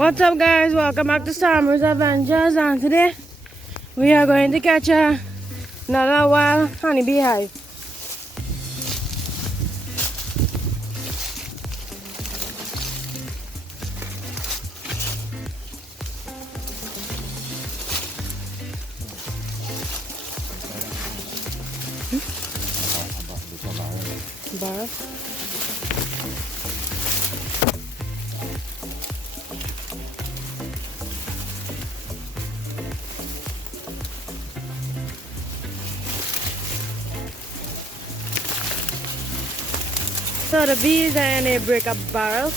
What's up, guys? Welcome back to Summer's Adventures, and today we are going to catch another wild honeybee hive. Bar. So the bees are in a break-up barrel.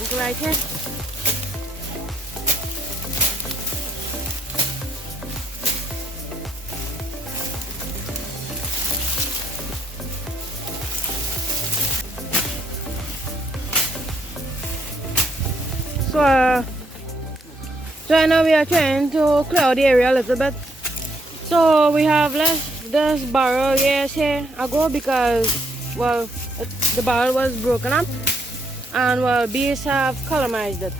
Look like it. So right now we are trying to clear out the area a little bit. So we have left this barrel years here ago because, well, the barrel was broken up and, well, bees have colonized it.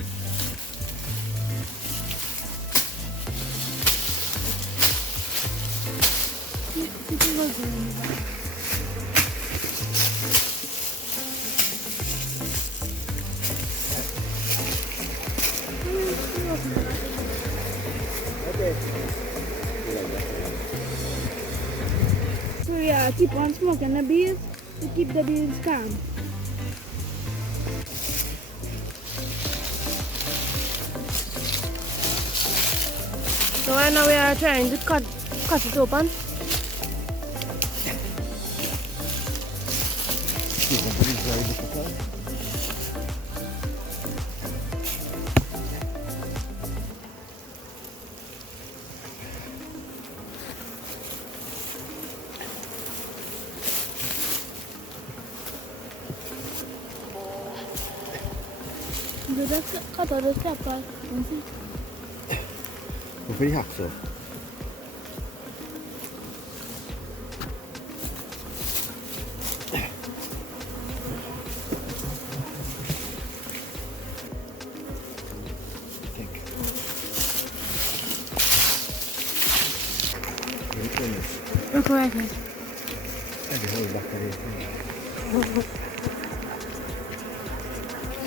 So yeah, keep on smoking the bees to keep the bees calm. So right now we are trying to cut it open. Just cut out the scalpel. Hvorfor de hacksaw? Look right here.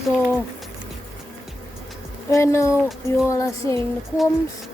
So right now you all are seeing the combs.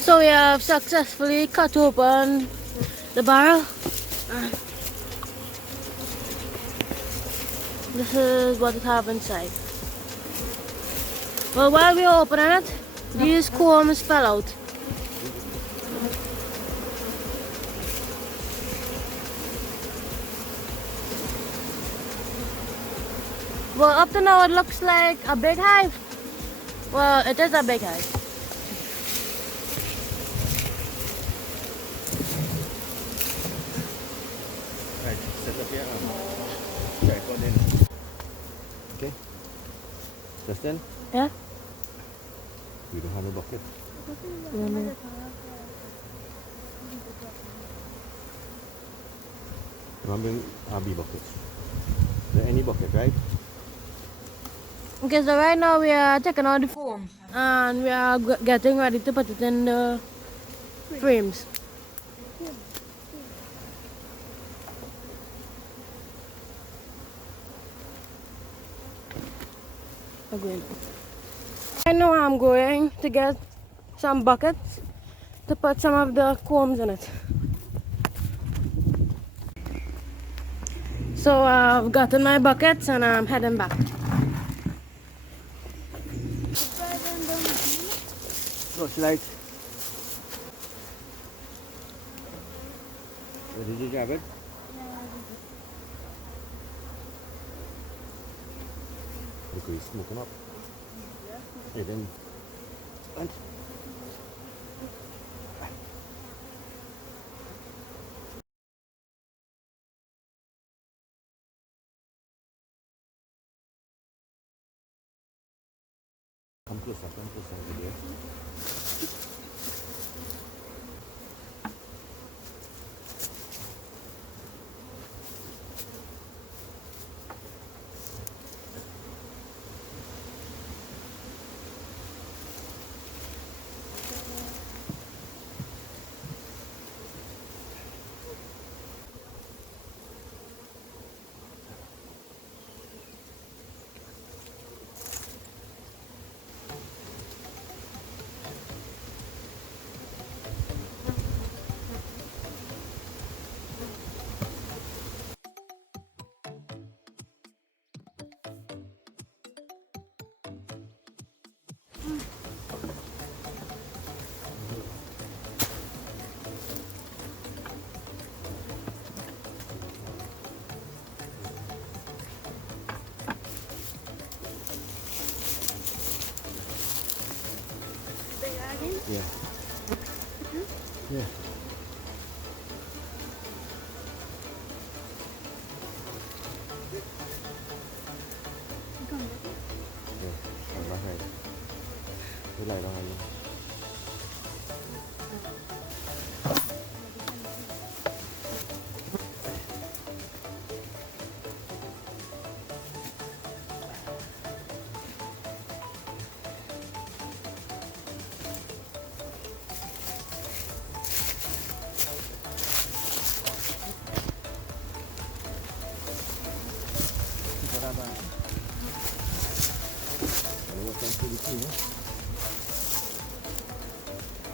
So we have successfully cut open the barrel. And this is what it have inside. Well, while we are opening it, these combs fell out. Well, up to now it looks like a big hive. Well, it is a big hive. Right, set up your arm. Check on in. Okay. Just in? Yeah? We don't have a bucket. You want to bring RB buckets? Is there any bucket, right? Okay, so right now we are taking out the foam and we are getting ready to put it in the frames. Right now I'm going to get some buckets to put some of the combs in it. So I've gotten my buckets and I'm heading back. Torchlight. Where did Did you grab it? Look, he's smoking up. Hey, then. And. Come closer, video. Yeah. Yeah. Yeah. Còn bác này. Cái này đâu này.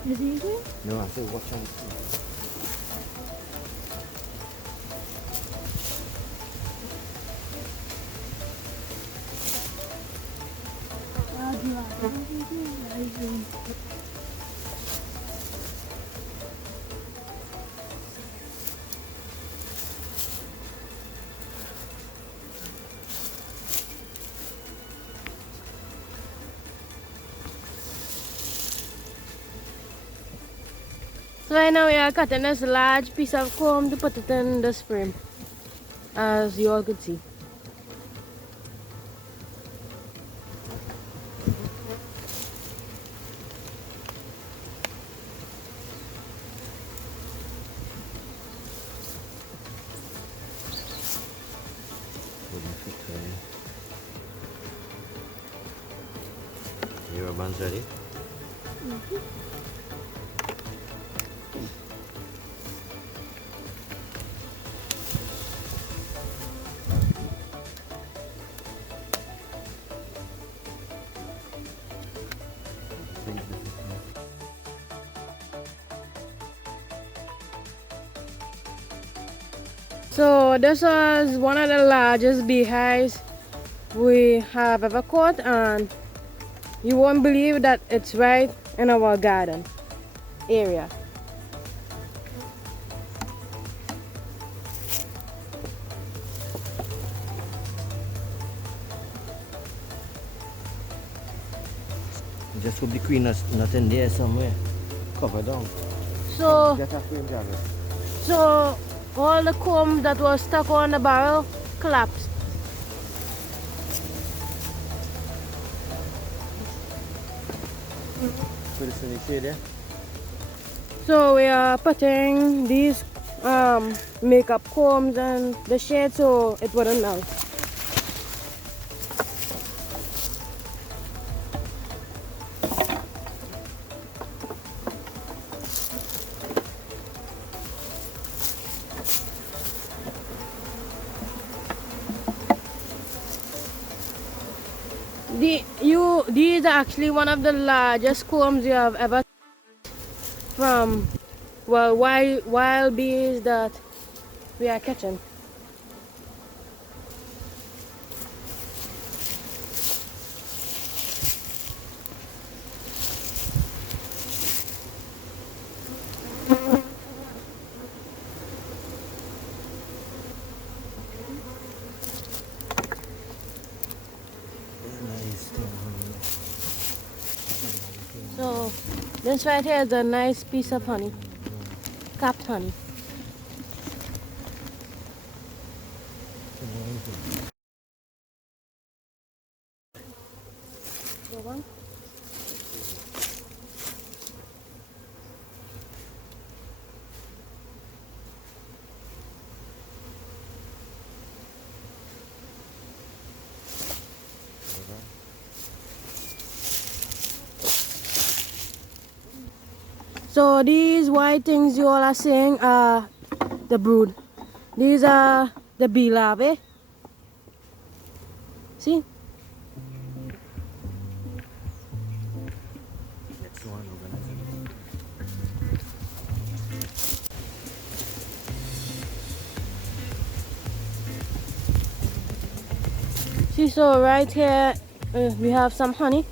Is he here? No, I said watch out. So right now we are cutting this large piece of comb to put it in this frame, as you all could see. Your bun's ready? So this was one of the largest beehives we have ever caught, and you won't believe that it's right in our garden area. Just hope the queen is not in there somewhere. Cover down. So, Get a frame, Jarvis. so all the comb that was stuck on the barrel collapsed. Put this in the shade there. So we are putting these makeup combs in the shade so it wouldn't melt. These are actually one of the largest combs you have ever from, well, wild bees that we are catching. This right here is a nice piece of honey. Capped honey. Go on. So these white things you all are seeing are the brood. These are the bee larvae. See? Next one, organizing. See, so right here we have some honey.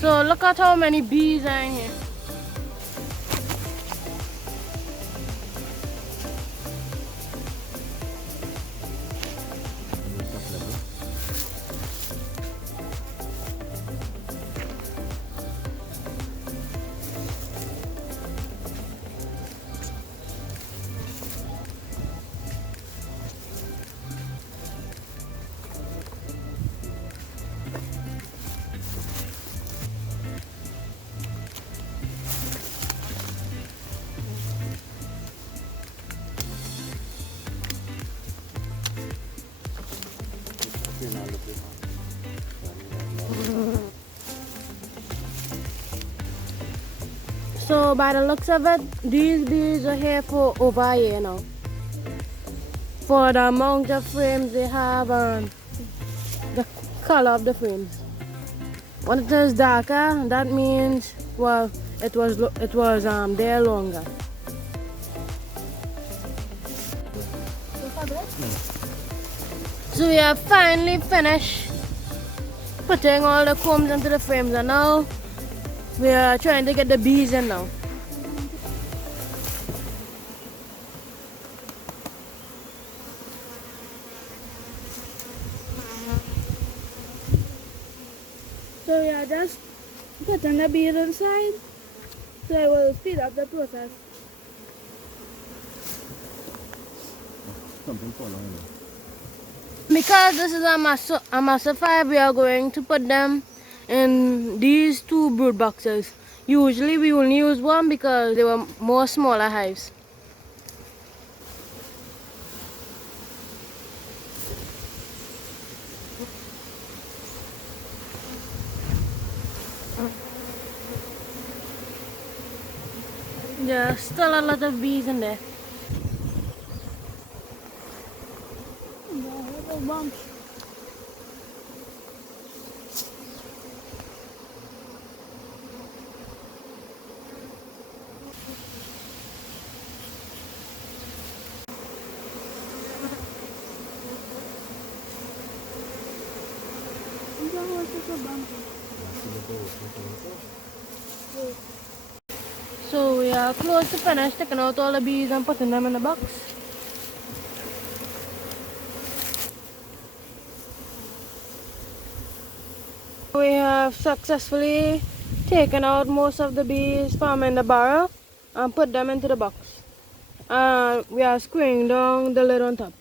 So look at how many bees are in here. So by the looks of it, these bees are here for over a year now. For the amount of frames they have and the color of the frames. When it is darker, that means well it was there longer. So we have finally finished putting all the combs into the frames, and now we are trying to get the bees in now. So we are just putting the bees inside. So it will speed up the process. Something fall on. Because this is a massive hive, we are going to put them in these two brood boxes. Usually we only use one because they were more smaller hives. There's still a lot of bees in there. So we are close to finish taking out all the bees and putting them in the box. We have successfully taken out most of the bees from in the barrel and put them into the box. And we are screwing down the lid on top.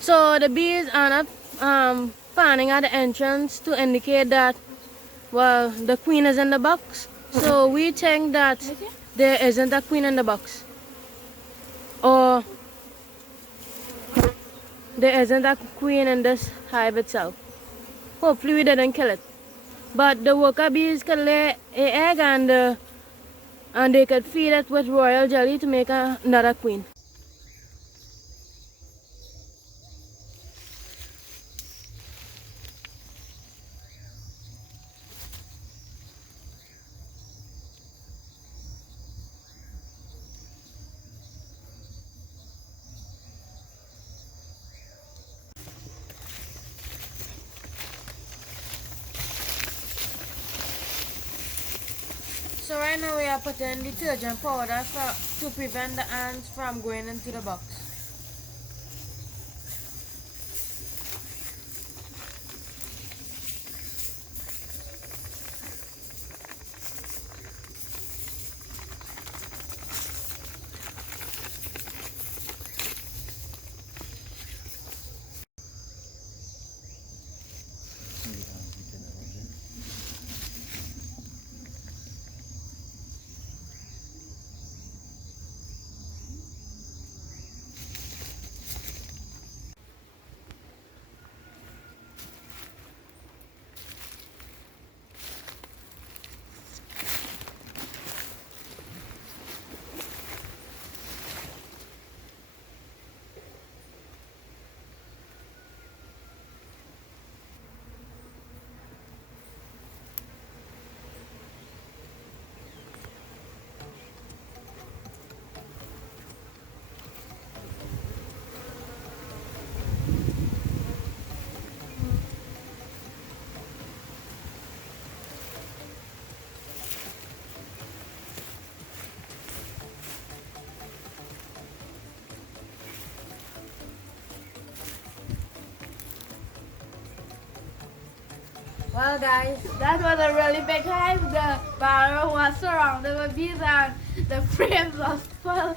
So the bees are not fanning at the entrance to indicate that, well, the queen is in the box. So we think that there isn't a queen in the box. Or there isn't a queen in this hive itself. Hopefully we didn't kill it. But the worker bees could lay an egg and they could feed it with royal jelly to make another queen. So right now we are putting detergent powder to prevent the ants from going into the box. Well guys, That was a really big hive. The barrel was surrounded with bees and the frames was full.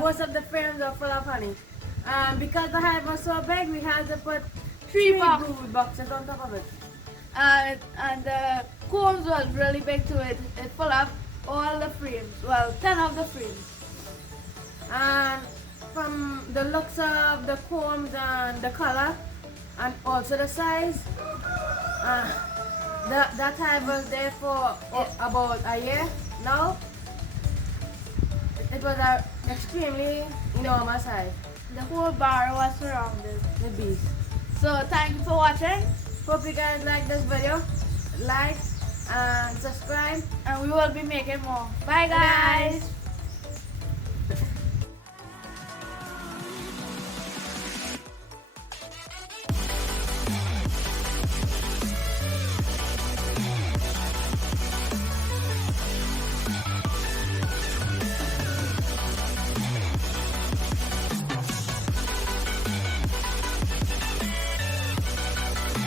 most of the frames are full of honey. Because the hive was so big, we had to put Three three box. brood boxes on top of it. And the combs was really big to it. It full up all the frames. Well, 10 of the frames. And from the looks of the combs and the color and also the size, that hive was there for about a year now. It was an extremely enormous hive The whole bar was surrounded. with bees. So thank you for watching, Hope you guys like this video. Like and subscribe. and we will be making more. Bye guys.